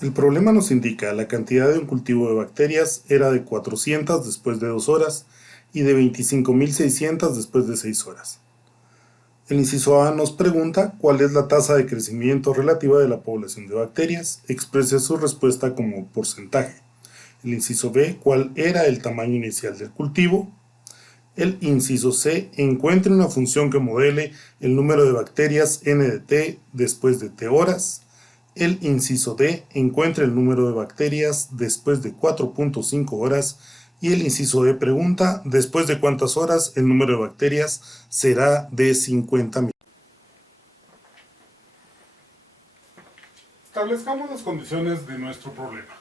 El problema nos indica la cantidad de un cultivo de bacterias era de 400 después de 2 horas y de 25.600 después de 6 horas. El inciso A nos pregunta cuál es la tasa de crecimiento relativa de la población de bacterias. Exprese su respuesta como porcentaje. El inciso B, cuál era el tamaño inicial del cultivo. El inciso C, encuentre una función que modele el número de bacterias n de t después de t horas. El inciso D, encuentre el número de bacterias después de 4.5 horas. Y el inciso E pregunta, ¿después de cuántas horas el número de bacterias será de 50.000? Establezcamos las condiciones de nuestro problema.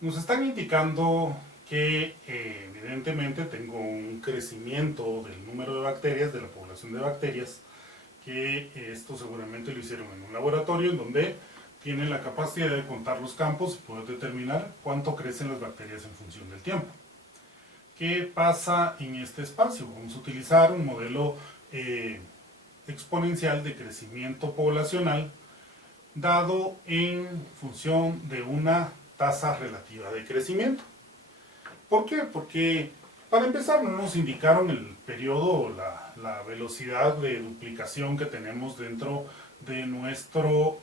Nos están indicando que evidentemente tengo un crecimiento del número de bacterias, de la población de bacterias, que esto seguramente lo hicieron en un laboratorio en donde tienen la capacidad de contar los campos y poder determinar cuánto crecen las bacterias en función del tiempo. ¿Qué pasa en este espacio? Vamos a utilizar un modelo exponencial de crecimiento poblacional dado en función de una tasa relativa de crecimiento. ¿Por qué? Porque para empezar no nos indicaron el periodo o la velocidad de duplicación que tenemos dentro de nuestro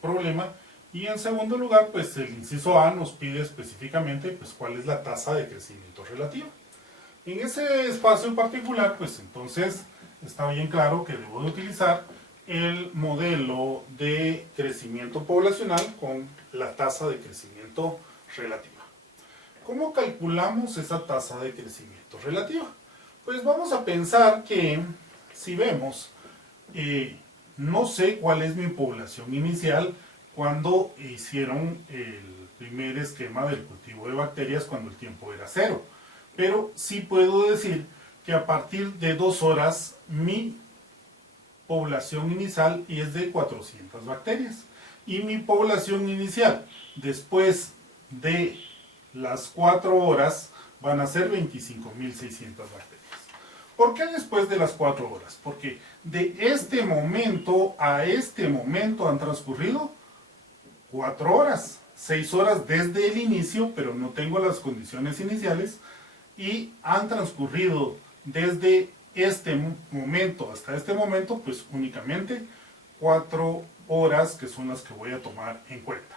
problema, y en segundo lugar pues el inciso A nos pide específicamente pues cuál es la tasa de crecimiento relativa. En ese espacio en particular pues entonces está bien claro que debo de utilizar el modelo de crecimiento poblacional con la tasa de crecimiento relativa. ¿Cómo calculamos esa tasa de crecimiento relativa? Pues vamos a pensar que si vemos, no sé cuál es mi población inicial cuando hicieron el primer esquema del cultivo de bacterias cuando el tiempo era cero, pero sí puedo decir que a partir de 2 horas mi población inicial es de 400 bacterias y mi población inicial después de las 4 horas van a ser 25.600 bacterias. ¿Por qué después de las 4 horas? Porque de este momento a este momento han transcurrido 4 horas, 6 horas desde el inicio, pero no tengo las condiciones iniciales, y han transcurrido desde este momento hasta este momento, pues únicamente 4 horas, que son las que voy a tomar en cuenta.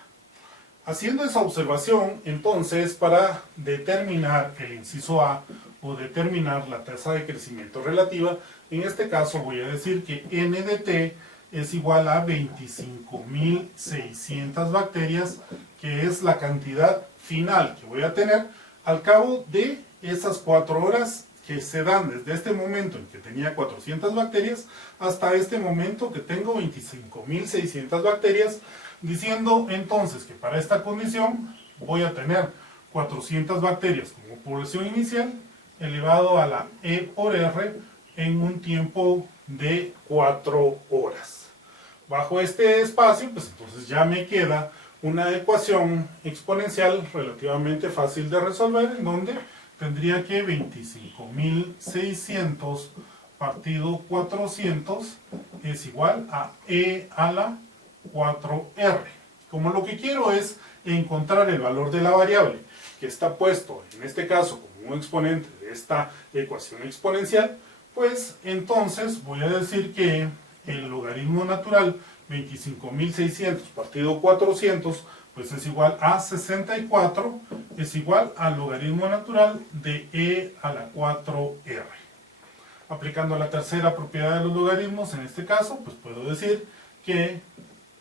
Haciendo esa observación, entonces, para determinar el inciso A o determinar la tasa de crecimiento relativa, en este caso voy a decir que n de t es igual a 25.600 bacterias, que es la cantidad final que voy a tener al cabo de esas 4 horas que se dan desde este momento en que tenía 400 bacterias hasta este momento que tengo 25.600 bacterias, diciendo entonces que para esta condición voy a tener 400 bacterias como población inicial elevado a la E por R en un tiempo de 4 horas. Bajo este espacio, pues entonces ya me queda una ecuación exponencial relativamente fácil de resolver, en donde tendría que 25.600 partido 400 es igual a E a la 4R. Como lo que quiero es encontrar el valor de la variable que está puesto, en este caso, como un exponente de esta ecuación exponencial, pues entonces voy a decir que el logaritmo natural 25.600 partido 400 pues es igual a 64, es igual al logaritmo natural de e a la 4r. Aplicando la tercera propiedad de los logaritmos, en este caso, pues puedo decir que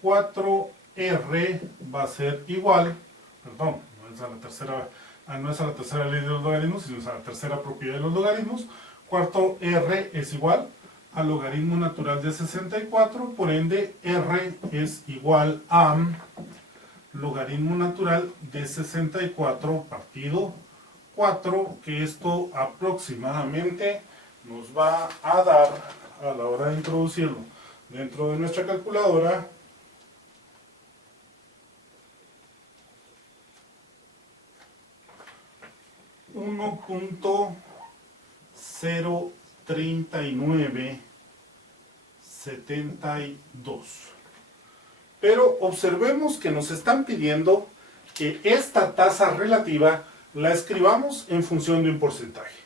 4r va a ser igual, perdón, no es a la tercera ley de los logaritmos, sino es a la tercera propiedad de los logaritmos. Cuarto r es igual al logaritmo natural de 64, por ende r es igual a logaritmo natural de 64 partido 4, que esto aproximadamente nos va a dar, a la hora de introducirlo dentro de nuestra calculadora, 1.03972. Pero observemos que nos están pidiendo que esta tasa relativa la escribamos en función de un porcentaje.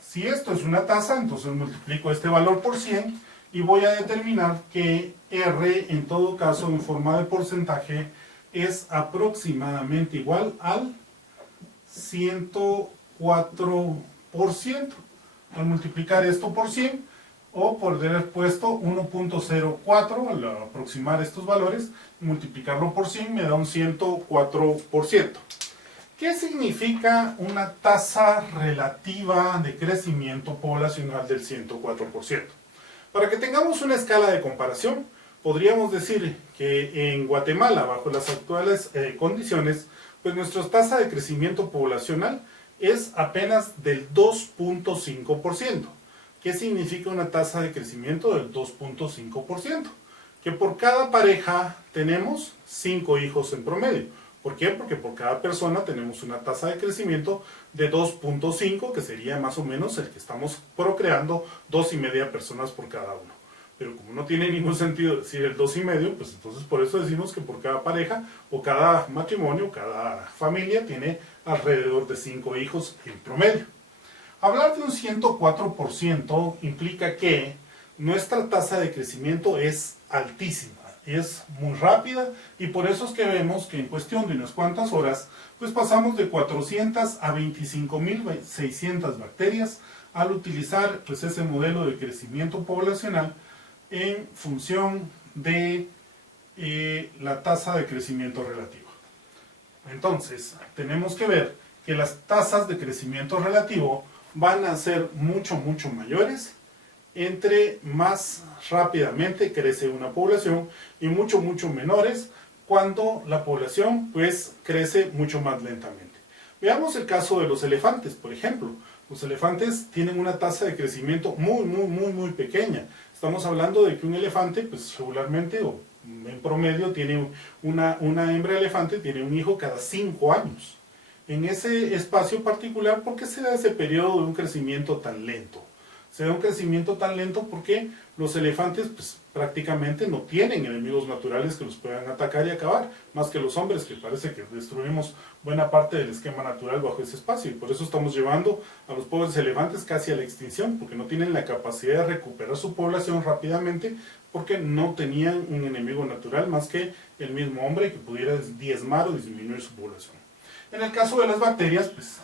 Si esto es una tasa, entonces multiplico este valor por 100 y voy a determinar que R, en todo caso, en forma de porcentaje, es aproximadamente igual al 104%. Al multiplicar esto por 100, o por haber puesto 1.04 al aproximar estos valores, multiplicarlo por 100 me da un 104%. ¿Qué significa una tasa relativa de crecimiento poblacional del 104%? Para que tengamos una escala de comparación, podríamos decir que en Guatemala, bajo las actuales condiciones, pues nuestra tasa de crecimiento poblacional es apenas del 2.5%. ¿Qué significa una tasa de crecimiento del 2.5%? Que por cada pareja tenemos 5 hijos en promedio. ¿Por qué? Porque por cada persona tenemos una tasa de crecimiento de 2.5, que sería más o menos el que estamos procreando 2,5 personas por cada uno. Pero como no tiene ningún sentido decir el 2,5, pues entonces por eso decimos que por cada pareja o cada matrimonio, cada familia tiene alrededor de 5 hijos en promedio. Hablar de un 104% implica que nuestra tasa de crecimiento es altísima, es muy rápida, y por eso es que vemos que en cuestión de unas cuantas horas pues pasamos de 400 a 25.600 bacterias al utilizar pues ese modelo de crecimiento poblacional en función de la tasa de crecimiento relativo. Entonces tenemos que ver que las tasas de crecimiento relativo van a ser mucho mayores entre más rápidamente crece una población y mucho menores cuando la población pues crece mucho más lentamente. Veamos el caso de los elefantes, por ejemplo. Los elefantes tienen una tasa de crecimiento muy pequeña. Estamos hablando de que un elefante pues regularmente o en promedio tiene una hembra elefante tiene un hijo cada 5 años. En ese espacio particular, ¿por qué se da ese periodo de un crecimiento tan lento? Se da un crecimiento tan lento porque los elefantes pues, prácticamente no tienen enemigos naturales que los puedan atacar y acabar, más que los hombres, que parece que destruimos buena parte del esquema natural bajo ese espacio. Y por eso estamos llevando a los pobres elefantes casi a la extinción, porque no tienen la capacidad de recuperar su población rápidamente, porque no tenían un enemigo natural más que el mismo hombre que pudiera diezmar o disminuir su población. En el caso de las bacterias, pues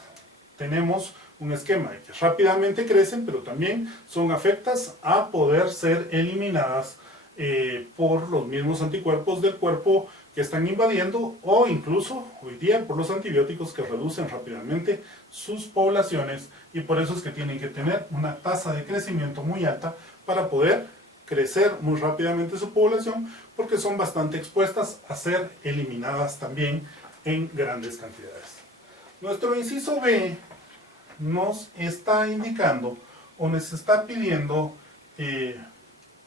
tenemos un esquema de que rápidamente crecen, pero también son afectas a poder ser eliminadas por los mismos anticuerpos del cuerpo que están invadiendo, o incluso hoy día por los antibióticos que reducen rápidamente sus poblaciones, y por eso es que tienen que tener una tasa de crecimiento muy alta para poder crecer muy rápidamente su población, porque son bastante expuestas a ser eliminadas también en grandes cantidades. Nuestro inciso B nos está indicando o nos está pidiendo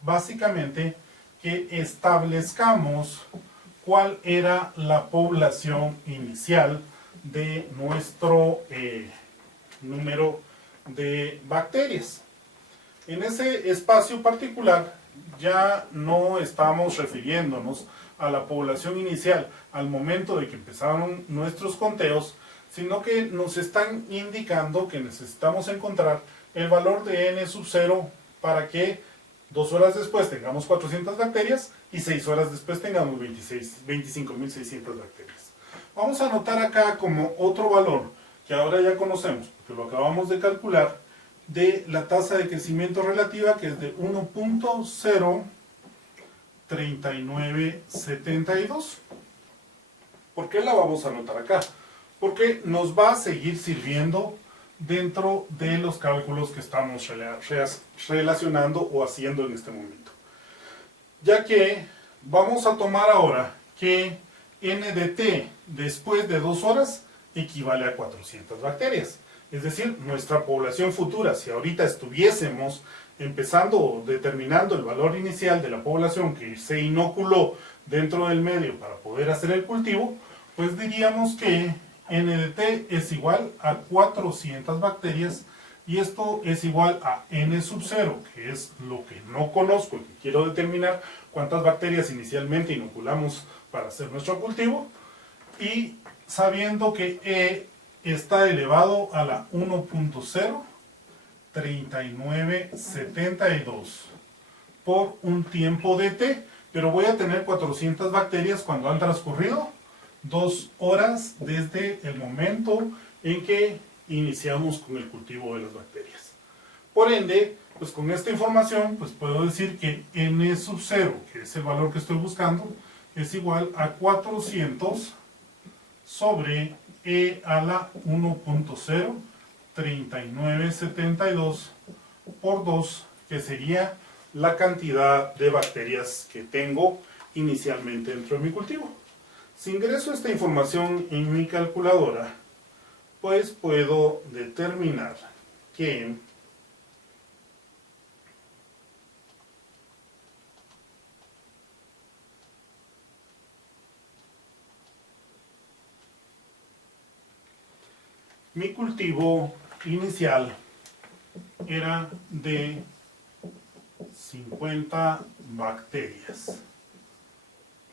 básicamente que establezcamos cuál era la población inicial de nuestro número de bacterias. En ese espacio particular ya no estamos refiriéndonos a la población inicial al momento de que empezaron nuestros conteos, sino que nos están indicando que necesitamos encontrar el valor de n sub 0 para que 2 horas después tengamos 400 bacterias y 6 horas después tengamos 25.600 bacterias. Vamos a anotar acá como otro valor que ahora ya conocemos, porque lo acabamos de calcular, de la tasa de crecimiento relativa, que es de 1.03972. ¿Por qué la vamos a anotar acá? Porque nos va a seguir sirviendo dentro de los cálculos que estamos relacionando o haciendo en este momento. Ya que vamos a tomar ahora que n de t después de 2 horas equivale a 400 bacterias. Es decir, nuestra población futura, si ahorita estuviésemos empezando o determinando el valor inicial de la población que se inoculó dentro del medio para poder hacer el cultivo, pues diríamos que n de t es igual a 400 bacterias y esto es igual a n sub 0, que es lo que no conozco y que quiero determinar cuántas bacterias inicialmente inoculamos para hacer nuestro cultivo, y sabiendo que E está elevado a la 1.03972 por un tiempo de t, pero voy a tener 400 bacterias cuando han transcurrido 2 horas desde el momento en que iniciamos con el cultivo de las bacterias. Por ende, pues con esta información, pues puedo decir que n sub 0, que es el valor que estoy buscando, es igual a 400 sobre e a la 1.03972 por 2, que sería la cantidad de bacterias que tengo inicialmente dentro de mi cultivo. Si ingreso esta información en mi calculadora, pues puedo determinar que mi cultivo inicial era de 50 bacterias,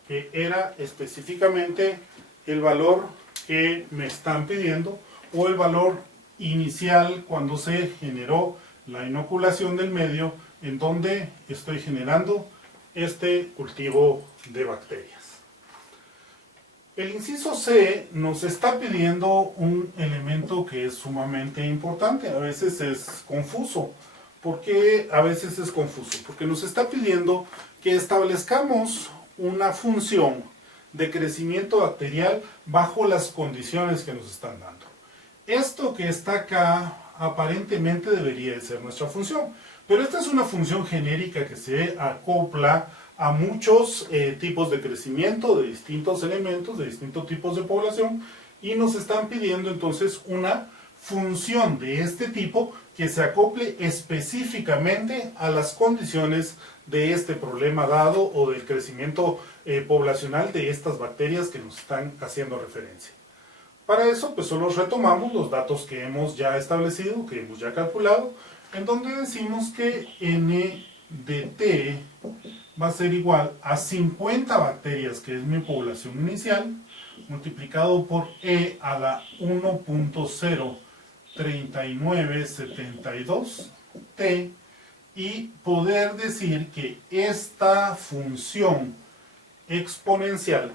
que era específicamente el valor que me están pidiendo, o el valor inicial cuando se generó la inoculación del medio en donde estoy generando este cultivo de bacterias. El inciso C nos está pidiendo un elemento que es sumamente importante. A veces es confuso. ¿Por qué a veces es confuso? Porque nos está pidiendo que establezcamos una función de crecimiento bacterial bajo las condiciones que nos están dando. Esto que está acá aparentemente debería de ser nuestra función, pero esta es una función genérica que se acopla a muchos tipos de crecimiento de distintos elementos, de distintos tipos de población, y nos están pidiendo entonces una función de este tipo que se acople específicamente a las condiciones de este problema dado o del crecimiento poblacional de estas bacterias que nos están haciendo referencia. Para eso, pues solo retomamos los datos que hemos ya establecido, que hemos ya calculado, en donde decimos que n de t va a ser igual a 50 bacterias, que es mi población inicial, multiplicado por e a la 1.03972 t, y poder decir que esta función exponencial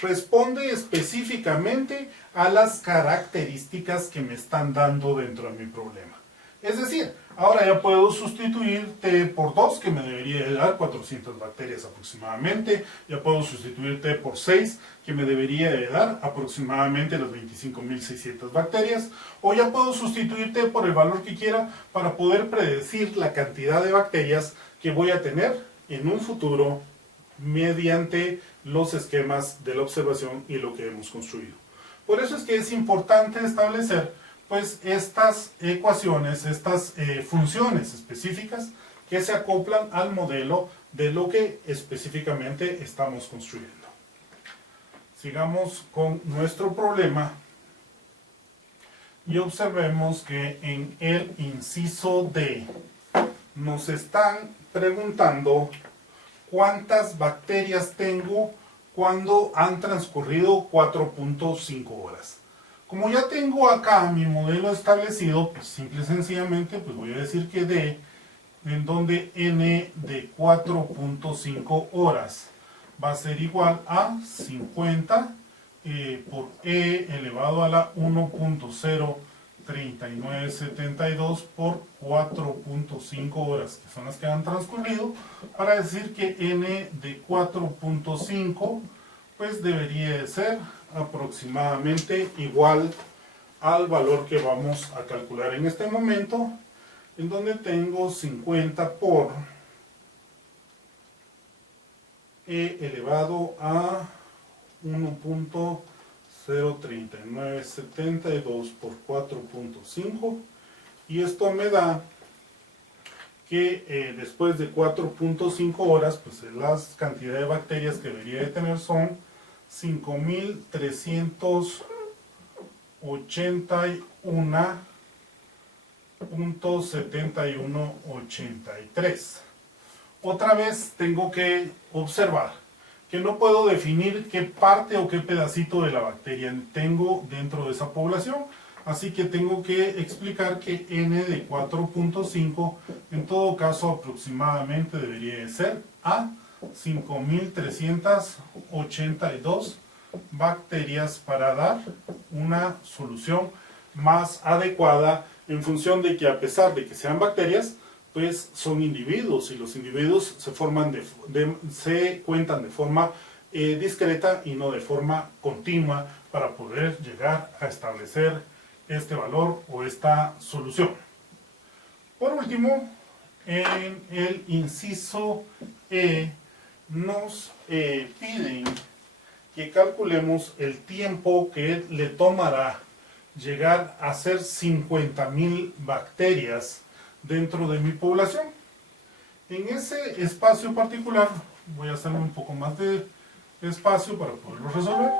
responde específicamente a las características que me están dando dentro de mi problema. Es decir, ahora ya puedo sustituir t por 2, que me debería de dar 400 bacterias aproximadamente. Ya puedo sustituir t por 6, que me debería de dar aproximadamente las 25.600 bacterias. O ya puedo sustituir t por el valor que quiera para poder predecir la cantidad de bacterias que voy a tener en un futuro mediante los esquemas de la observación y lo que hemos construido. Por eso es que es importante establecer pues estas ecuaciones, estas funciones específicas que se acoplan al modelo de lo que específicamente estamos construyendo. Sigamos con nuestro problema y observemos que en el inciso D nos están preguntando cuántas bacterias tengo cuando han transcurrido 4.5 horas. Como ya tengo acá mi modelo establecido, pues simple y sencillamente pues voy a decir que D, en donde n de 4.5 horas va a ser igual a 50 por e elevado a la 1.03972 por 4.5 horas, que son las que han transcurrido, para decir que n de 4.5 pues debería de ser aproximadamente igual al valor que vamos a calcular en este momento, en donde tengo 50 por e elevado a 1.03972 por 4.5, y esto me da que después de 4.5 horas, pues la cantidad de bacterias que debería de tener son 5.381 0.7183. Otra vez tengo que observar que no puedo definir qué parte o qué pedacito de la bacteria tengo dentro de esa población. Así que tengo que explicar que n de 4.5 en todo caso aproximadamente debería de ser a 5.382 bacterias para dar una solución más adecuada en función de que a pesar de que sean bacterias, pues son individuos y los individuos se cuentan de forma discreta y no de forma continua para poder llegar a establecer este valor o esta solución. Por último, en el inciso E nos piden que calculemos el tiempo que le tomará llegar a ser 50.000 bacterias dentro de mi población. En ese espacio particular, voy a hacerme un poco más de espacio para poderlo resolver.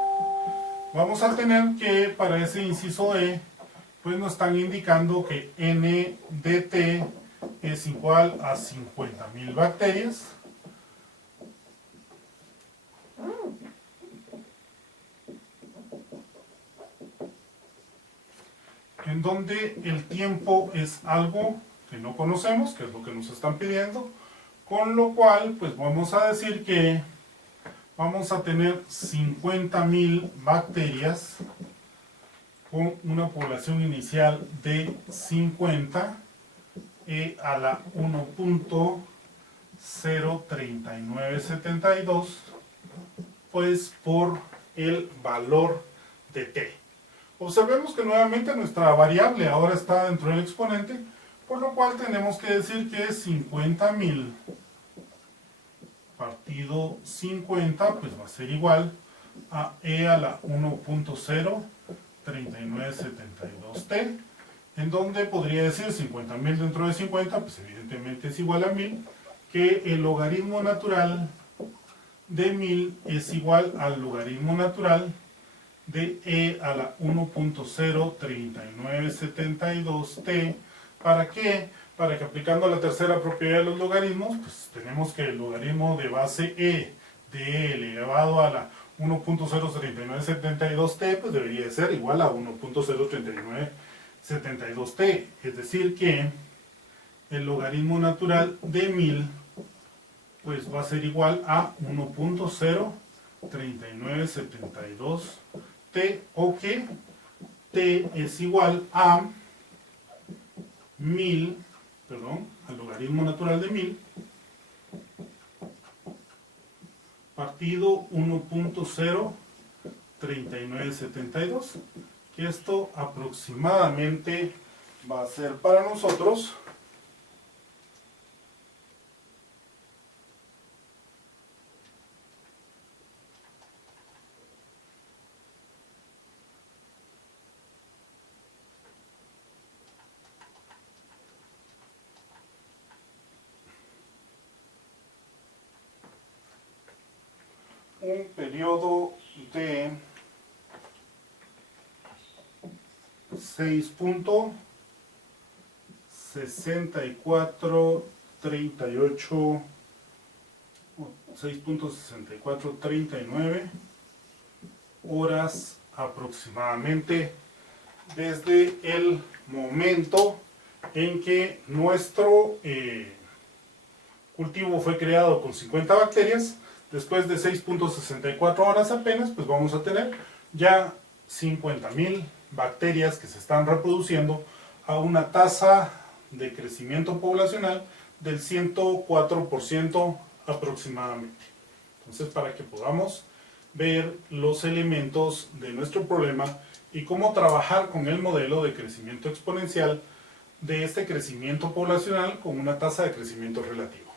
Vamos a tener que para ese inciso E, pues nos están indicando que n de t es igual a 50.000 bacterias. En donde el tiempo es algo que no conocemos, que es lo que nos están pidiendo, con lo cual pues vamos a decir que vamos a tener 50.000 bacterias con una población inicial de 50 a la 1.03972 pues por el valor de t. Observemos que nuevamente nuestra variable ahora está dentro del exponente, por lo cual tenemos que decir que 50.000 partido 50 pues va a ser igual a e a la 1.03972t, en donde podría decir 50.000 dentro de 50, pues evidentemente es igual a 1000, que el logaritmo natural de 1000 es igual al logaritmo natural de e a la 1.03972t. ¿Para qué? Para que aplicando la tercera propiedad de los logaritmos, pues tenemos que el logaritmo de base e de e elevado a la 1.03972t pues debería de ser igual a 1.03972t. Es decir que el logaritmo natural de 1000 pues va a ser igual a 1.03972t, o que t es igual a 1000, al logaritmo natural de 1000 partido 1.03972, que esto aproximadamente va a ser para nosotros un periodo de 6.6439 horas aproximadamente desde el momento en que nuestro cultivo fue creado con 50 bacterias. Después de 6.64 horas apenas, pues vamos a tener ya 50.000 bacterias que se están reproduciendo a una tasa de crecimiento poblacional del 104% aproximadamente. Entonces, para que podamos ver los elementos de nuestro problema y cómo trabajar con el modelo de crecimiento exponencial de este crecimiento poblacional con una tasa de crecimiento relativa.